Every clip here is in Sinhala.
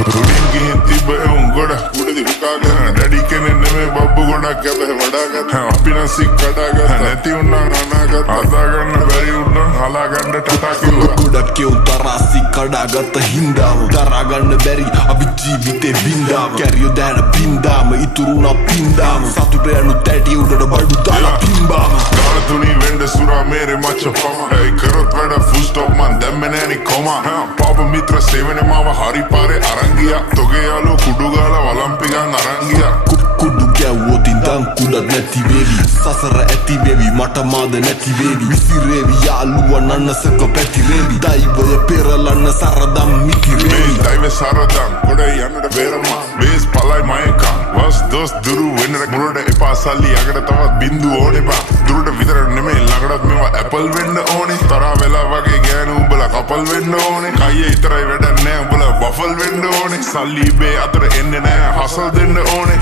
Ulingihin tiba goda udadi hukaga daddy kene neme babbu goda kebe wadaga apina sikkadaga නැති උනා අනාගත අදාගන්න බැරි උනා හලාගන්න ටටා කිව්වා ගොඩක් ඒ උතරාසි කඩාගත්ත හින්දාම දරාගන්න බැරි අපි ජීවිතේ බින්දාම කැරියෝ දාන බින්දාම ඉතුරුනා පින්දාම සතුට යනු තැටි උඩට බඩු දාලා පින්බාම ගාන තුනී වෙන්න සුරා මේරේ මච්ච පම ඒ කරොත් වැඩ ෆුල් ස්ටොප් මන් දැම්මේ නෑනි කොමා පාප මිත්‍ර සේවනේ මාව හරි පාරේ අරන් ගියා තොගේ යාළුවෝ කුඩු ගාලා වලම්පිගන් අරන් ගියා කුඩු ගැව්වොත් ඉඳන් කුඩක් නැති වේවි සසර ඇති වේවි මට මාද නැති වේවි විසිරේවි යාළුවා නන්නසක පැතිරේවි දෛවය පෙරලන්න සරදම් මිතිරේවි දෛවය සරදම් ගොඩ යන්නට බේරමා බේස් පලයි මයකා වස් දොස් දුරු වෙන්නට මුලට එපා සල්ලි අගට තවත් බින්දු ඕනේ බා දුරට විතර නෙමෙයි ළඟටත් මේවා ඇපල් වෙන්න ඕනේ තරහා වෙලා වගේ ගෑනු උඹලා කපල් වෙන්න ඕනේ කයියේ විතරයි වැඩක් නෑ උඹලා වෆල් වෙන්න ඕනේ සල්ලි බේ අතර එන්නේ නෑ හසල් දෙන්න ඕනේ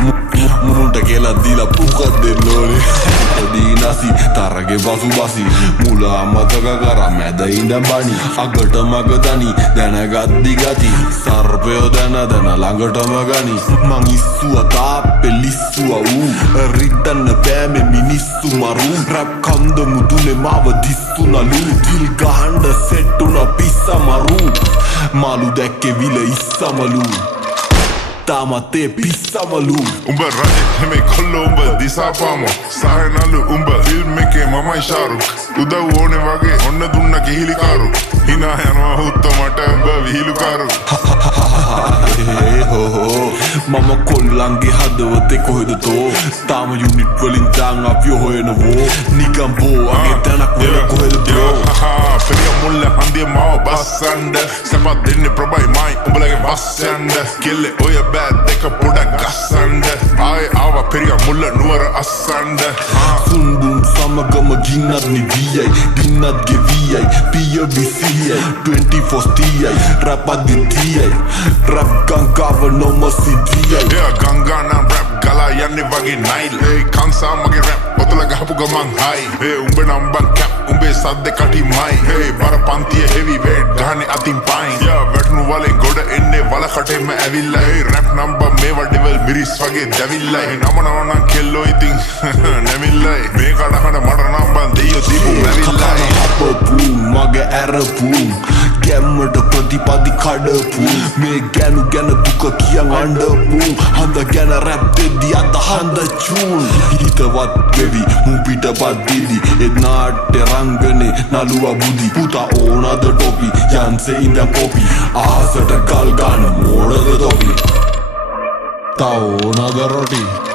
මුරුන්ට කියලා දීලා පුකක් දෙන්න ඕනේ දීනසි තරගේ වසුබසි මුල අමතක කරා මැද ඉඳන් බණි අගට මග දනි දැනගත් දිගති සර්පයෝ දැන ළඟටම ගනි මං ඉස්සුවා තාප්පේ ලිස්සුවා ඌ රිද්දන්න බෑමේ මිනිස්සු මරු රැප් කන්ද මුදුනේ මාව දිස්සුනලු දිල් ගහන්න සෙට් උනා පිස්සමරු මාළු දැක්කේ විල ඉස්සමලු තාමත් ඒ පිස්සමලු උඹ රජෙක් නෙමෙයි කොල්ලෝ උඹ දිසාපාම සහනලු උඹ ෆිල්ම් එකේ මමයි ෂාරුක් උදව් ඕනේ වගේ ඔන්න දුන්න කිහිලිකාරු හිනා යනවා හුත්ත මට උඹ විහිළුකාරු මම කොල්ලන්ගේ හදවතේ කොහෙද තෝ තාම යුනිට් වලින් දාන් අපි හොයනවෝ නිකම් බෝ අගේ තනක් වල කොහෙද බ්‍රෝ පෙරිය මුල්ල හන්දිය මාව බස්සන්න සපත් දෙන්නේ ප්‍රබයි මයි උඹලගේ බස්සන්න කෙල්ලේ ඔය බෑත් දෙක පොඩක් ගස්සන්න ආයේ ආවා පෙරිය මුල්ල නුවර අස්සන්න සුන්බුන් සමගම ගින්නත් නිවියයි දින්නත් ගෙවියයි පිය විසියයි 24 තියයි රැප් අදිතියයි රැප් ගංගාව නොම සිදියයි ගංගා නම් රැප් ගලා යන්නේ වගේ නයිල් ඒ කංසා මගේ රැප් ඔතල ගහපු ගමන් හයි ඒ උඹ නම් බන් කැප් උඹේ සද්ද කටිමයි ඒ බර පන්තිය හෙවි වේට් ගහන්නේ අතින් පයින් වැටුණු වලෙන් ගොඩ එන්නේ වල කටෙම ඇවිල්ලා ඒ රැප් නම්බර් මේවා ඩෙවල් මිරිස් වගේ දැවිල්ලා ඒ නම නම් කෙල්ලෝ ඉතින් නැමිල්ලයි මේ කඩහන මට නම් බන් දෙයියෝ දීපු මැවිල්ලයි අපපු මගේ ඇරපු ගැම්මට ප්‍රතිපදි කඩපු මේ ගැනු ගැන දුක කියන් අඬපු හඳ ගැන රැප් දෙද්දි අත හඳ චූන් හිතවත් වෙවි මුන් පිටපත් දිදි ඒ නාට්‍ය රංගනේ නළුවා බුදි පුතා ඕනද ටොපි යන්සේ ඉඳන් කොපි ආසට කල් ගන්න මෝඩද තොපි තා ඕනද රොටි